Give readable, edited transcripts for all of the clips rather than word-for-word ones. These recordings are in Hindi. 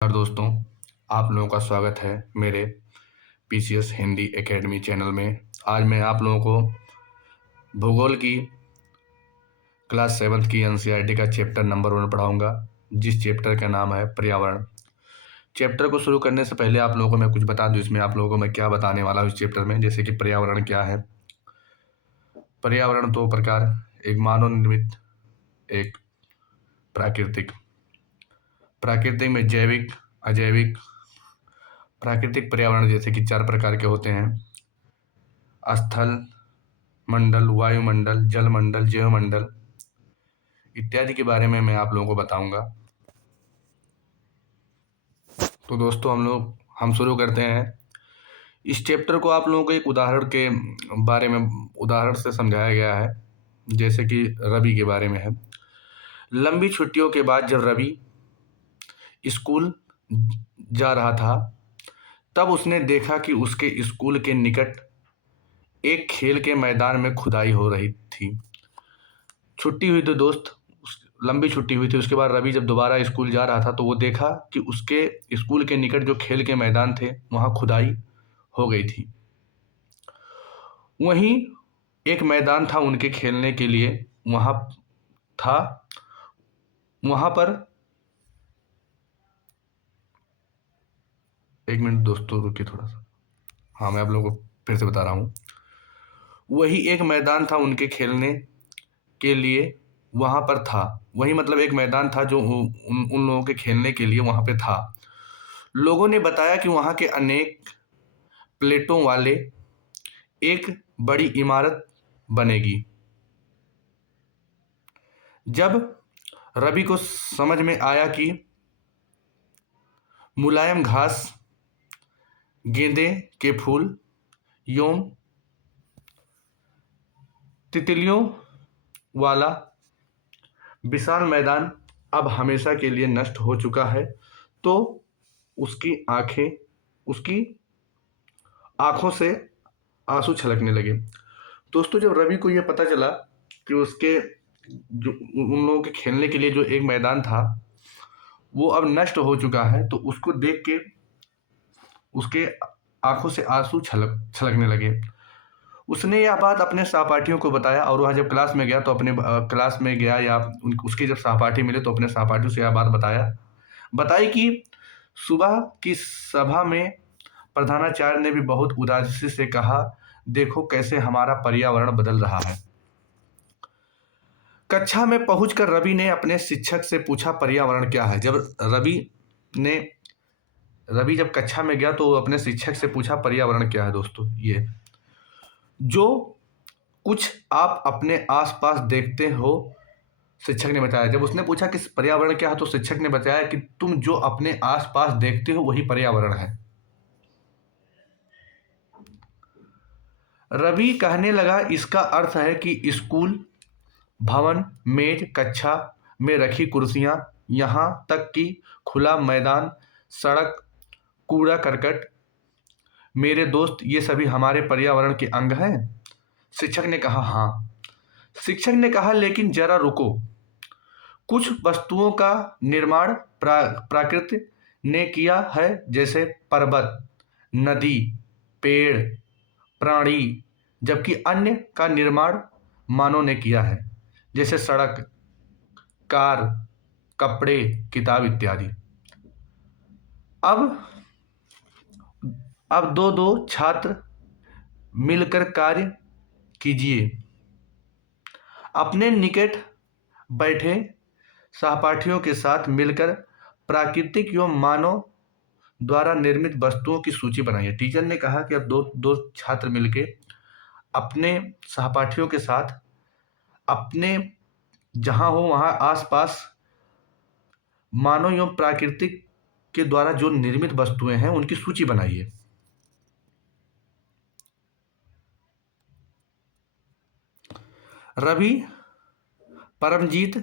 नमस्कार दोस्तों, आप लोगों का स्वागत है मेरे पीसीएस हिंदी एकेडमी चैनल में। आज मैं आप लोगों को भूगोल की क्लास 7th की एनसीईआरटी का चैप्टर नंबर 1 पढ़ाऊंगा, जिस चैप्टर का नाम है पर्यावरण। चैप्टर को शुरू करने से पहले आप लोगों को मैं कुछ बता दूं, इसमें आप लोगों को मैं क्या बताने वाला हूँ इस चैप्टर में। जैसे कि पर्यावरण क्या है। पर्यावरण दो प्रकार, एक मानव निर्मित, एक प्राकृतिक। प्राकृतिक में जैविक, अजैविक। प्राकृतिक पर्यावरण जैसे कि 4 प्रकार के होते हैं: स्थल मंडल, वायुमंडल, जलमंडल, जैवमंडल इत्यादि के बारे में मैं आप लोगों को बताऊंगा। तो दोस्तों हम शुरू करते हैं। इस चैप्टर को आप लोगों को एक उदाहरण के बारे में उदाहरण से समझाया गया है, जैसे कि रवि के बारे में है। लंबी छुट्टियों के बाद जब रवि स्कूल जा रहा था, तब उसने देखा कि उसके स्कूल के निकट एक खेल के मैदान में खुदाई हो रही थी। छुट्टी हुई तो दोस्त, लंबी छुट्टी हुई थी। उसके बाद रवि जब दोबारा स्कूल जा रहा था तो वो देखा कि उसके स्कूल के निकट जो खेल के मैदान थे वहाँ खुदाई हो गई थी। वहीं एक मैदान था उनके खेलने के लिए, वहाँ था। वहाँ पर एक मिनट दोस्तों रुकिए थोड़ा सा। हाँ, मैं आप लोगों को फिर से बता रहा हूँ। वही एक मैदान था उनके खेलने के लिए, वहाँ पर था। वही मतलब एक मैदान था जो उन लोगों के खेलने के लिए वहाँ पे था। लोगों ने बताया कि वहाँ के अनेक प्लेटों वाले एक बड़ी इमारत बनेगी। जब रवि को समझ में आया कि मुलायम घास, गेंदे के फूल एवं तितलियों वाला विशाल मैदान अब हमेशा के लिए नष्ट हो चुका है, तो उसकी आंखों से आंसू छलकने लगे। दोस्तों, जब रवि को यह पता चला कि उसके जो उन लोगों के खेलने के लिए जो एक मैदान था वो अब नष्ट हो चुका है, तो उसको देख के उसके आंखों से आंसू छलकने लगे। उसने यह बात अपने सहपाठियों को बताया, और वह जब क्लास में गया तो अपने क्लास में गया या उसके जब सहपाठी मिले तो अपने सहपाठियों से यह बात बताई कि सुबह की सभा में प्रधानाचार्य ने भी बहुत उदासी से कहा, देखो कैसे हमारा पर्यावरण बदल रहा है। कक्षा में पहुंचकर रवि ने अपने शिक्षक से पूछा, पर्यावरण क्या है। रवि जब कक्षा में गया तो अपने शिक्षक से पूछा, पर्यावरण क्या है। दोस्तों, ये जो कुछ आप अपने आसपास देखते हो, शिक्षक ने बताया। जब उसने पूछा कि पर्यावरण क्या है तो शिक्षक ने बताया कि तुम जो अपने आसपास देखते हो वही पर्यावरण है। रवि कहने लगा, इसका अर्थ है कि स्कूल, भवन, मेज, कक्षा में रखी कुर्सियां, यहाँ तक कि खुला मैदान, सड़क, कूड़ा करकट, मेरे दोस्त, ये सभी हमारे पर्यावरण के अंग हैं। शिक्षक ने कहा, हाँ। शिक्षक ने कहा, लेकिन जरा रुको। कुछ वस्तुओं का निर्माण प्रकृति ने किया है, जैसे पर्वत, नदी, पेड़, प्राणी, जबकि अन्य का निर्माण मानव ने किया है, जैसे सड़क, कार, कपड़े, किताब इत्यादि। अब दो दो छात्र मिलकर कार्य कीजिए। अपने निकट बैठे सहपाठियों के साथ मिलकर प्राकृतिक एवं मानव द्वारा निर्मित वस्तुओं की सूची बनाइए। टीचर ने कहा कि अब दो दो छात्र मिलके अपने सहपाठियों के साथ अपने जहाँ हो वहाँ आसपास मानव एवं प्राकृतिक के द्वारा जो निर्मित वस्तुएं हैं उनकी सूची बनाइए। रवि, परमजीत,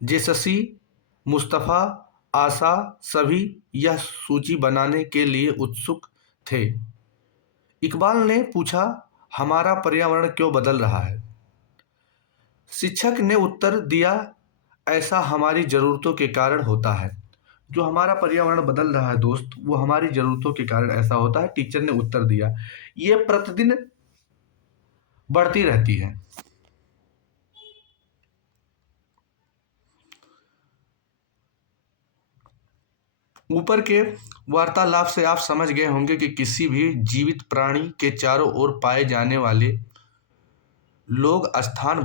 जेससी, मुस्तफ़ा, आशा सभी यह सूची बनाने के लिए उत्सुक थे। इकबाल ने पूछा, हमारा पर्यावरण क्यों बदल रहा है। शिक्षक ने उत्तर दिया, ऐसा हमारी ज़रूरतों के कारण होता है। जो हमारा पर्यावरण बदल रहा है दोस्त, वो हमारी ज़रूरतों के कारण ऐसा होता है। टीचर ने उत्तर दिया, ये प्रतिदिन बढ़ती रहती है। ऊपर के वार्तालाप से आप समझ गए होंगे कि किसी भी जीवित प्राणी के चारों ओर पाए जाने वाले लोग, स्थान,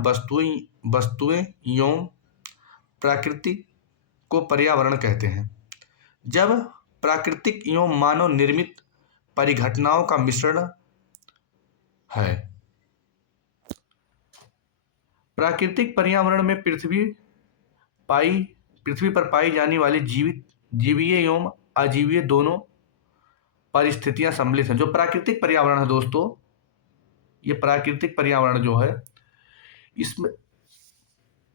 वस्तुएं एवं प्रकृति को पर्यावरण कहते हैं। जब प्राकृतिक एवं मानव निर्मित परिघटनाओं का मिश्रण है। प्राकृतिक पर्यावरण में पृथ्वी पर पाई जाने वाली जीवीय एवं अजीवीय दोनों परिस्थितियां सम्मिलित हैं। जो प्राकृतिक पर्यावरण है दोस्तों, ये प्राकृतिक पर्यावरण जो है, इसमें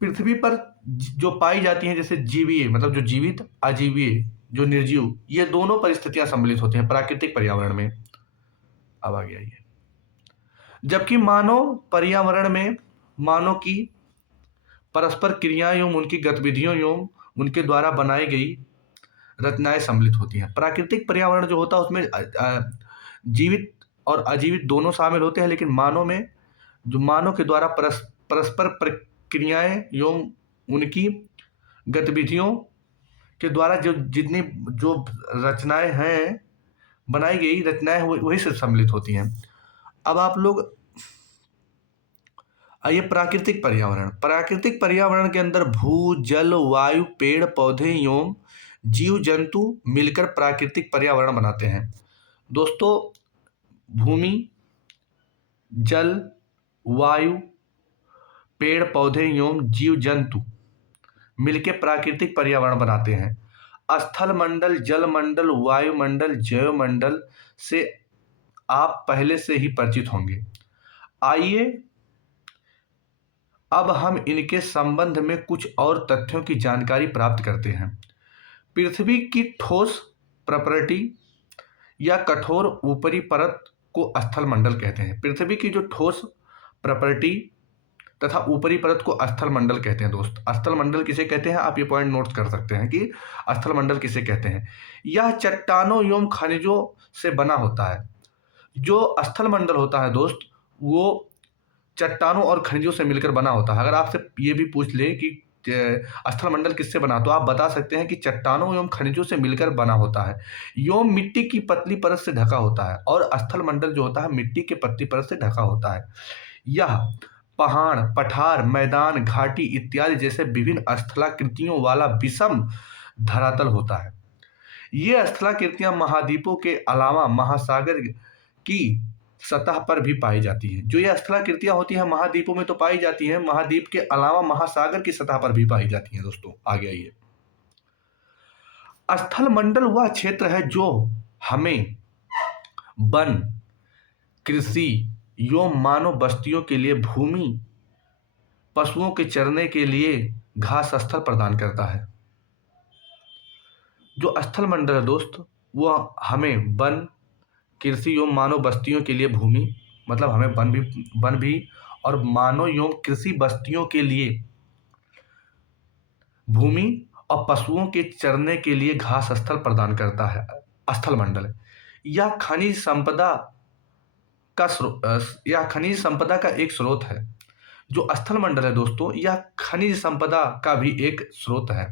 पृथ्वी पर जो पाई जाती हैं, जैसे जीवीय मतलब जो जीवित, अजीवीय जो निर्जीव, ये दोनों परिस्थितियां सम्मिलित होती हैं प्राकृतिक पर्यावरण में। अब आ गया ये। जबकि मानव पर्यावरण में मानव की परस्पर क्रियाएं एवं उनकी गतिविधियों एवं उनके द्वारा बनाई गई रचनाएं सम्मिलित होती हैं। प्राकृतिक पर्यावरण जो होता है उसमें जीवित और अजीवित दोनों शामिल होते हैं, लेकिन मानव में जो मानव के द्वारा परस्पर प्रक्रियाएं एवं उनकी गतिविधियों के द्वारा जितनी जो रचनाएं हैं, बनाई गई रचनाएं वही से सम्मिलित होती हैं। अब आप लोग आइए प्राकृतिक पर्यावरण के अंदर भू, जल, वायु, पेड़ पौधे एवं जीव जंतु मिलकर प्राकृतिक पर्यावरण बनाते हैं। दोस्तों, भूमि, जल, वायु, पेड़ पौधे एवं जीव जंतु मिलकर प्राकृतिक पर्यावरण बनाते हैं। स्थल मंडल, जल मंडल, वायुमंडल, जैव मंडल से आप पहले से ही परिचित होंगे। आइए अब हम इनके संबंध में कुछ और तथ्यों की जानकारी प्राप्त करते हैं। पृथ्वी की ठोस प्रॉपर्टी या कठोर ऊपरी परत को स्थल मंडल कहते हैं। पृथ्वी की जो ठोस प्रॉपर्टी तथा ऊपरी परत को स्थल मंडल कहते हैं। दोस्त, स्थल मंडल किसे कहते हैं, आप ये पॉइंट नोट कर सकते हैं कि स्थल मंडल किसे कहते हैं। यह चट्टानों एवं खनिजों से बना होता है। जो स्थल मंडल होता है दोस्त, वो चट्टानों और खनिजों से मिलकर बना होता है। अगर आपसे ये भी पूछ ले कि स्थल मंडल किससे बना, तो आप बता सकते हैं कि चट्टानों एवं खनिजों से मिलकर बना होता है। एवं मिट्टी की पतली परत से ढका होता है, और स्थल मंडल जो होता है मिट्टी के पतली परत से ढका होता है। यह पहाड़, पठार, मैदान, घाटी इत्यादि जैसे विभिन्न स्थलाकृतियों वाला विषम धरातल होता है। ये स्थलाकृतियां महाद्वीपों के अलावा महासागर की सतह पर भी पाई जाती हैं। जो ये स्थलाकृतियां होती हैं महाद्वीपों में तो पाई जाती हैं, महाद्वीप के अलावा महासागर की सतह पर भी पाई जाती हैं। दोस्तों, आगे आइए। स्थल मंडल वह क्षेत्र है जो हमें वन, कृषि एवं मानव बस्तियों के लिए भूमि, पशुओं के चरने के लिए घास स्थल प्रदान करता है। जो स्थल मंडल है दोस्त, वह हमें वन, कृषि एवं मानव बस्तियों के लिए भूमि, मतलब हमें वन भी और मानव एवं कृषि बस्तियों के लिए भूमि और पशुओं के चरने के लिए घास स्थल प्रदान करता है स्थल मंडल। यह खनिज संपदा का एक स्रोत है। जो स्थल मंडल है दोस्तों, यह खनिज संपदा का भी एक स्रोत है।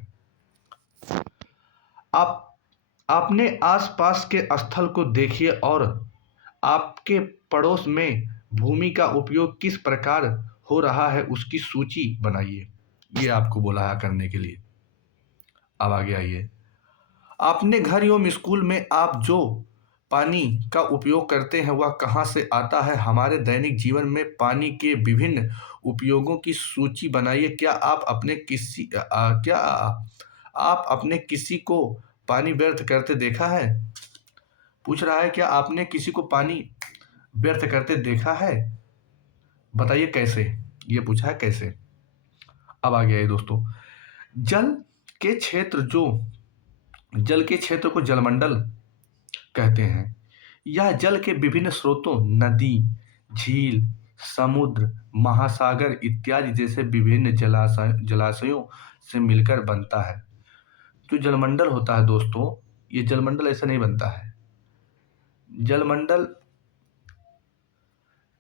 आपने आसपास के स्थल को देखिए और आपके पड़ोस में भूमि का उपयोग किस प्रकार हो रहा है उसकी सूची बनाइए। ये आपको बोला है करने के लिए। अब आगे आइए। अपने घर एवं स्कूल में आप जो पानी का उपयोग करते हैं वह कहाँ से आता है। हमारे दैनिक जीवन में पानी के विभिन्न उपयोगों की सूची बनाइए। क्या आप अपने किसी को पानी व्यर्थ करते देखा है। पूछ रहा है, क्या आपने किसी को पानी व्यर्थ करते देखा है, बताइए कैसे। ये पूछा है कैसे। अब आ गया है दोस्तों। जल के क्षेत्र को जलमंडल कहते हैं। यह जल के विभिन्न स्रोतों, नदी, झील, समुद्र, महासागर इत्यादि जैसे विभिन्न जलाशयों से मिलकर बनता है। जो जलमंडल होता है दोस्तों, ये जलमंडल ऐसा नहीं बनता है। जलमंडल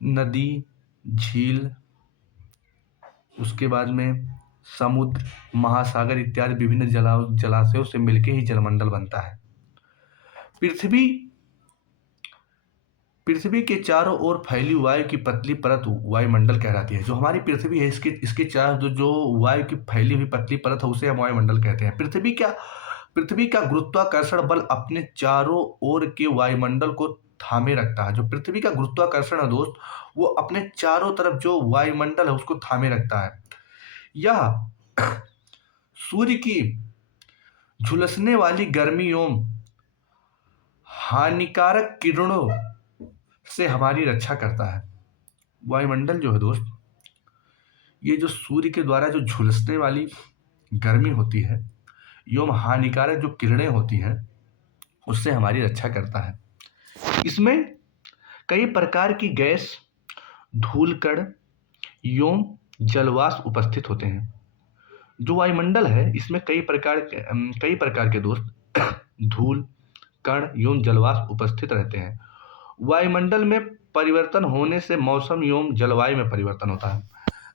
नदी, झील, उसके बाद में समुद्र, महासागर इत्यादि विभिन्न जलाशयों से मिलके ही जलमंडल बनता है। पृथ्वी पृथ्वी के चारों ओर फैली वायु की पतली परत वायुमंडल कहलाती है। जो हमारी पृथ्वी है, इसके चारों जो वायु की फैली हुई पतली परत है, उसे हम वायुमंडल कहते हैं। पृथ्वी का गुरुत्वाकर्षण बल अपने चारों ओर के वायुमंडल को थामे रखता है। जो पृथ्वी का गुरुत्वाकर्षण है दोस्त, वो अपने चारों तरफ जो वायुमंडल है उसको थामे रखता है। यह सूर्य की झुलसने वाली गर्मी एवं हानिकारक किरणों से हमारी रक्षा करता है। वायुमंडल जो है दोस्त, ये जो सूर्य के द्वारा जो झुलसने वाली गर्मी होती है एवं हानिकारक जो किरणें होती हैं, उससे हमारी रक्षा करता है। इसमें कई प्रकार की गैस, धूलकण एवं जलवाष्प उपस्थित होते हैं। जो वायुमंडल है, इसमें कई प्रकार के दोस्त धूल, कण एवं जलवाष्प उपस्थित रहते हैं। वायुमंडल में परिवर्तन होने से मौसम एवं जलवायु में परिवर्तन होता है।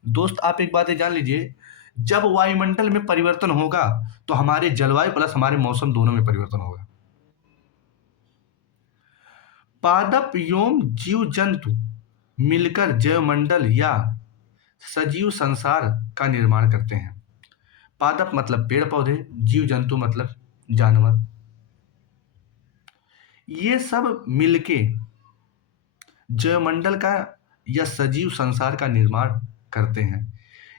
दोस्त आप एक बात ये जान लीजिए, जब वायुमंडल में परिवर्तन होगा तो हमारे जलवायु प्लस हमारे मौसम दोनों में परिवर्तन होगा। पादप एवं जीव जंतु मिलकर जैवमंडल या सजीव संसार का निर्माण करते हैं। पादप मतलब पेड़ पौधे, जीव जंतु मतलब जानवर, ये सब मिलके जैवमंडल का या सजीव संसार का निर्माण करते हैं।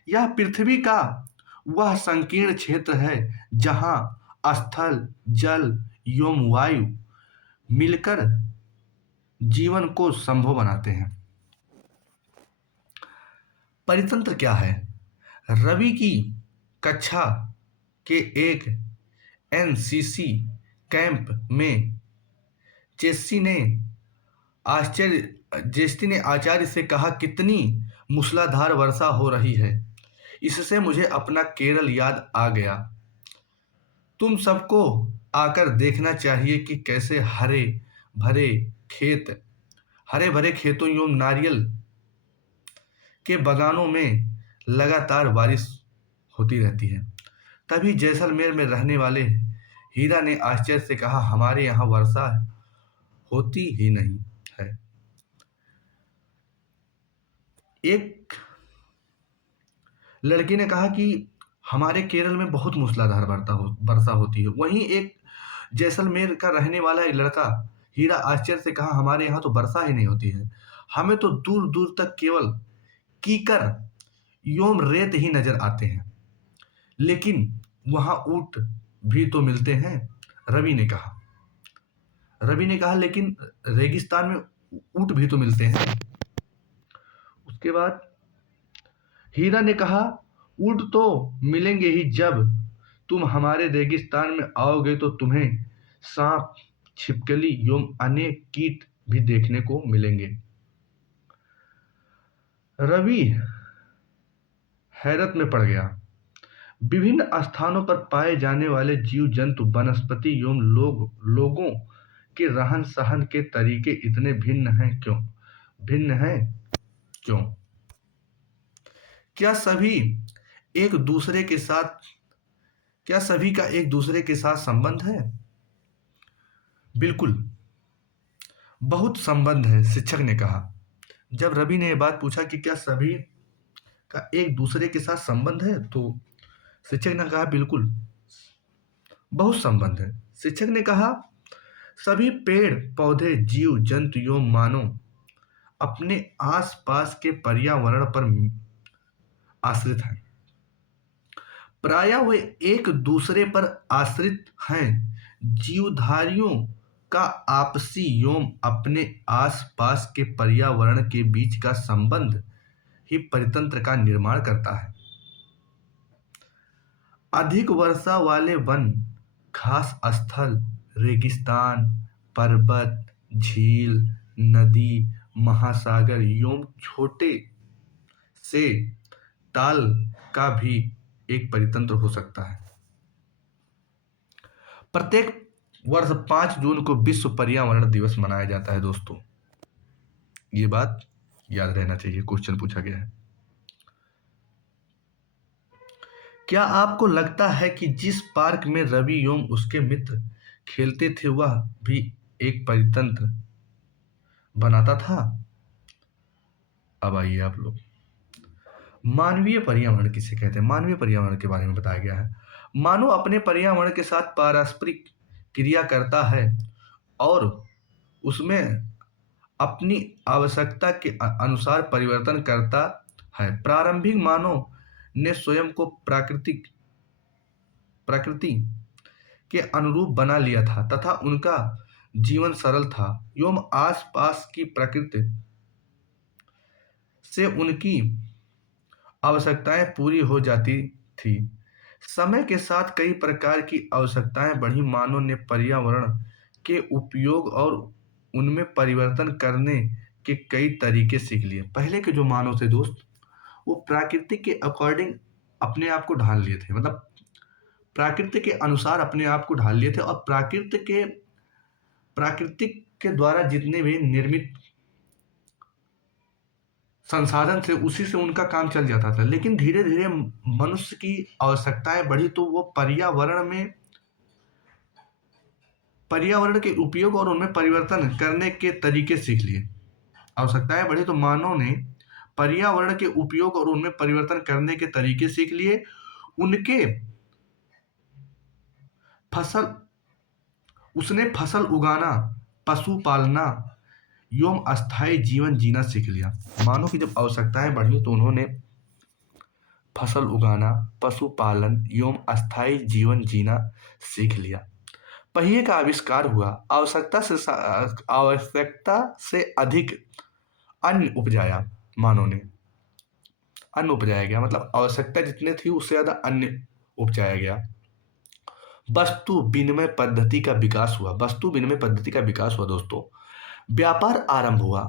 यह पृथ्वी का वह संकीर्ण क्षेत्र है जहां स्थल, जल एवं वायु मिलकर जीवन को संभव बनाते हैं। परितंत्र क्या है? रवि की कक्षा के एक एनसीसी कैंप में जेस्सी ने आचार्य से कहा, कितनी मूसलाधार वर्षा हो रही है, इससे मुझे अपना केरल याद आ गया। तुम सबको आकर देखना चाहिए कि कैसे भरे हरे भरे खेतों एवं नारियल के बागानों में लगातार बारिश होती रहती है। तभी जैसलमेर में रहने वाले हीरा ने आश्चर्य से कहा, हमारे यहाँ वर्षा होती ही नहीं है। एक लड़की ने कहा कि हमारे केरल में बहुत मूसलाधार वर्षा होती है। वहीं एक जैसलमेर का रहने वाला एक लड़का हीरा आश्चर्य से कहा, हमारे यहाँ तो वर्षा ही नहीं होती है, हमें तो दूर दूर तक केवल कीकर एवं रेत ही नजर आते हैं। लेकिन वहां ऊंट भी तो मिलते हैं, रवि ने कहा लेकिन रेगिस्तान में ऊंट भी तो मिलते हैं। उसके बाद हीरा ने कहा, ऊंट तो मिलेंगे ही, जब तुम हमारे रेगिस्तान में आओगे तो तुम्हें सांप, छिपकली एवं अनेक कीट भी देखने को मिलेंगे। रवि हैरत में पड़ गया। विभिन्न स्थानों पर पाए जाने वाले जीव जंतु, वनस्पति एवं लोगों के रहन सहन के तरीके इतने भिन्न हैं क्यों? क्या सभी का एक दूसरे के साथ संबंध है? बिल्कुल, बहुत संबंध है, शिक्षक ने कहा। जब रवि ने यह बात पूछा कि क्या सभी का एक दूसरे के साथ संबंध है, तो शिक्षक ने कहा बिल्कुल बहुत संबंध है। शिक्षक ने कहा, सभी पेड़ पौधे, जीव जंतु एवं मानव अपने आसपास के पर्यावरण पर आश्रित हैं। प्रायः वे एक दूसरे पर आश्रित हैं। जीवधारियों का आपसी एवं अपने आसपास के पर्यावरण के बीच का संबंध ही परितंत्र का निर्माण करता है। अधिक वर्षा वाले वन, घास स्थल, रेगिस्तान, पर्वत, झील, नदी, महासागर एवं छोटे से ताल का भी एक परितंत्र हो सकता है। प्रत्येक वर्ष 5 जून को विश्व पर्यावरण दिवस मनाया जाता है दोस्तों। ये बात याद रहना चाहिए, क्वेश्चन पूछा गया है। क्या आपको लगता है कि जिस पार्क में रवि एवं उसके मित्र खेलते थे वह भी एक परितंत्र बनाता था? अब आइए आप लोग, मानवीय पर्यावरण किसे कहते हैं? मानवीय पर्यावरण के बारे में बताया गया है। मानव अपने पर्यावरण के साथ पारस्परिक क्रिया करता है और उसमें अपनी आवश्यकता के अनुसार परिवर्तन करता है। प्रारंभिक मानव ने स्वयं को प्रकृति के अनुरूप बना लिया था तथा उनका जीवन सरल था एवं आसपास की प्रकृति से उनकी आवश्यकताएं पूरी हो जाती थी। समय के साथ कई प्रकार की आवश्यकताएं बढ़ी। मानव ने पर्यावरण के उपयोग और उनमें परिवर्तन करने के कई तरीके सीख लिए। पहले के जो मानव थे दोस्त, वो प्रकृति के अकॉर्डिंग अपने आप को ढाल लिए थे, मतलब प्रकृति के अनुसार अपने आप को ढाल लिए थे और प्राकृतिक के द्वारा जितने भी निर्मित संसाधन थे उसी से उनका काम चल जाता था। लेकिन धीरे धीरे मनुष्य की आवश्यकताएं बढ़ी तो वो पर्यावरण के उपयोग और उनमें परिवर्तन करने के तरीके सीख लिए। आवश्यकताएं बढ़ी तो मानव ने पर्यावरण के उपयोग और उनमें परिवर्तन करने के तरीके सीख लिए। उनके उसने फसल उगाना, पशु पालना एवं अस्थायी जीवन जीना सीख लिया। मानव की जब आवश्यकताएं बढ़ी तो उन्होंने फसल उगाना, पशुपालन एवं अस्थायी जीवन जीना सीख लिया। पहिए का आविष्कार हुआ। आवश्यकता से अधिक अन्न उपजाया। मानव ने अन्न उपजाया गया, मतलब आवश्यकता जितनी थी उससे ज्यादा अन्न उपजाया गया। वस्तु विनिमय पद्धति का विकास हुआ। वस्तु विनिमय पद्धति का विकास हुआ दोस्तों। व्यापार आरंभ हुआ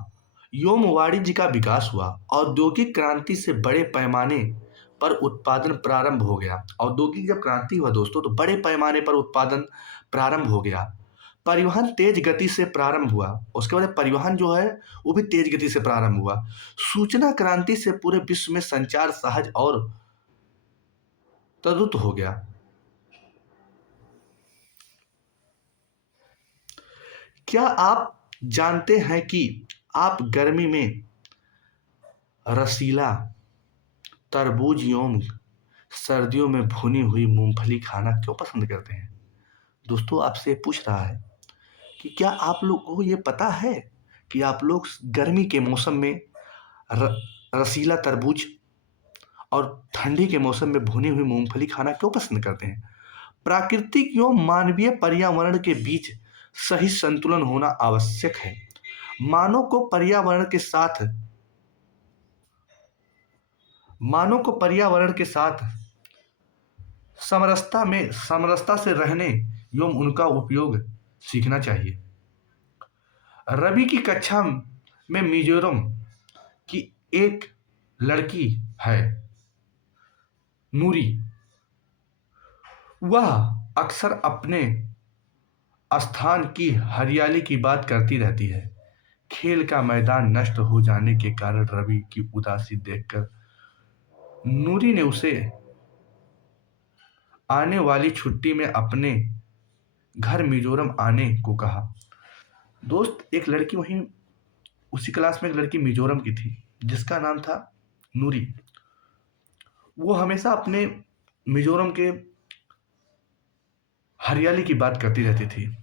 एवं वाणिज्य का विकास हुआ। औद्योगिक क्रांति से बड़े पैमाने पर उत्पादन प्रारंभ हो गया। औद्योगिक जब क्रांति हुआ दोस्तों तो बड़े पैमाने पर उत्पादन प्रारंभ हो गया। परिवहन तेज गति से प्रारंभ हुआ। उसके बाद परिवहन जो है वो भी तेज गति से प्रारंभ हुआ। सूचना क्रांति से पूरे विश्व में संचार सहज और त्वरित हो गया। क्या आप जानते हैं कि आप गर्मी में रसीला तरबूज एवं सर्दियों में भुनी हुई मूंगफली खाना क्यों पसंद करते हैं? दोस्तों आपसे पूछ रहा है कि क्या आप लोग को ये पता है कि आप लोग गर्मी के मौसम में रसीला तरबूज और ठंडी के मौसम में भुनी हुई मूंगफली खाना क्यों पसंद करते हैं? प्राकृतिक एवं मानवीय पर्यावरण के बीच सही संतुलन होना आवश्यक है। मानव को पर्यावरण के साथ समरसता से रहने एवं उनका उपयोग सीखना चाहिए। रवि की कक्षा में मिजोरम की एक लड़की है, नूरी। वह अक्सर अपने स्थान की हरियाली की बात करती रहती है। खेल का मैदान नष्ट हो जाने के कारण रवि की उदासी देखकर नूरी ने उसे आने वाली छुट्टी में अपने घर मिजोरम आने को कहा। दोस्त एक लड़की वहीं उसी क्लास में एक लड़की मिजोरम की थी जिसका नाम था नूरी। वो हमेशा अपने मिजोरम के हरियाली की बात करती रहती थी।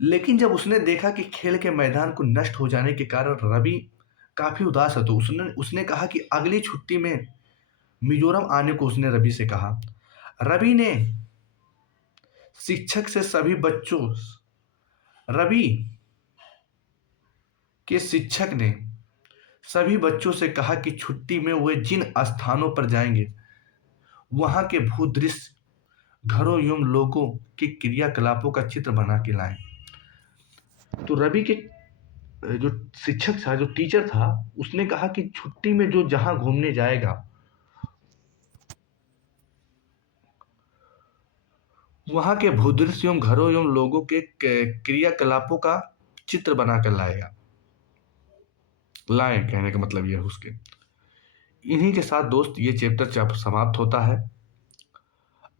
लेकिन जब उसने देखा कि खेल के मैदान को नष्ट हो जाने के कारण रवि काफी उदास है तो उसने कहा कि अगली छुट्टी में मिजोरम आने को उसने रवि से कहा। रवि के शिक्षक ने सभी बच्चों से कहा कि छुट्टी में वे जिन स्थानों पर जाएंगे वहां के भूदृश्य, घरों एवं लोगों के क्रियाकलापों का चित्र बना के लाएं। तो रवि के जो शिक्षक था, जो टीचर था, उसने कहा कि छुट्टी में जो जहां घूमने जाएगा वहाँ के भूदृश्य एवं घरों एवं लोगों के क्रियाकलापों का चित्र बनाकर लाएगा। लाएं कहने का मतलब यह है उसके। इन्हीं के साथ दोस्त ये चैप्टर समाप्त होता है।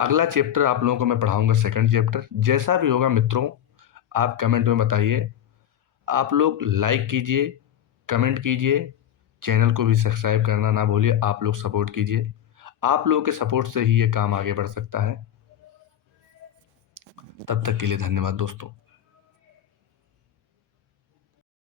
अगला चैप्टर आप लोगों को मैं पढ़ाऊंगा सेकंड चैप्टर। जैसा भी होगा मित्रों, आप कमेंट में बताइए। आप लोग लाइक कीजिए, कमेंट कीजिए, चैनल को भी सब्सक्राइब करना ना भूलिए। आप लोग सपोर्ट कीजिए। आप लोगों के सपोर्ट से ही ये काम आगे बढ़ सकता है। तब तक के लिए धन्यवाद दोस्तों।